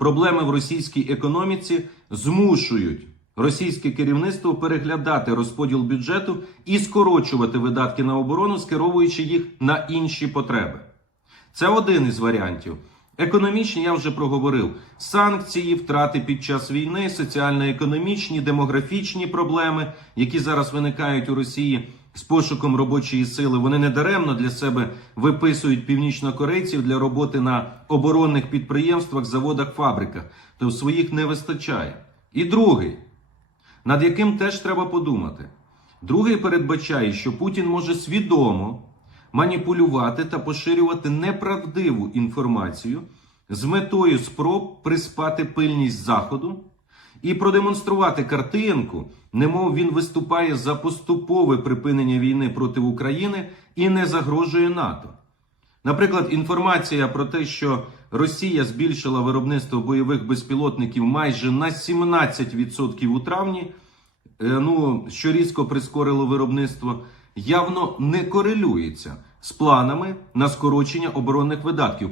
Проблеми в російській економіці змушують російське керівництво переглядати розподіл бюджету і скорочувати видатки на оборону, скеровуючи їх на інші потреби. Це один із варіантів. Економічні я вже проговорив: санкції, втрати під час війни, соціально-економічні, демографічні проблеми, які зараз виникають у Росії з пошуком робочої сили. Вони не даремно для себе виписують північнокорейців для роботи на оборонних підприємствах, заводах, фабриках. То своїх не вистачає. І другий, над яким теж треба подумати. Другий передбачає, що Путін може свідомо маніпулювати та поширювати неправдиву інформацію з метою спроб приспати пильність Заходу і продемонструвати картинку, немов він виступає за поступове припинення війни проти України і не загрожує НАТО. Наприклад, інформація про те, що Росія збільшила виробництво бойових безпілотників майже на 17% у травні, е, ну що різко прискорило виробництво, явно не корелюється з планами на скорочення оборонних видатків.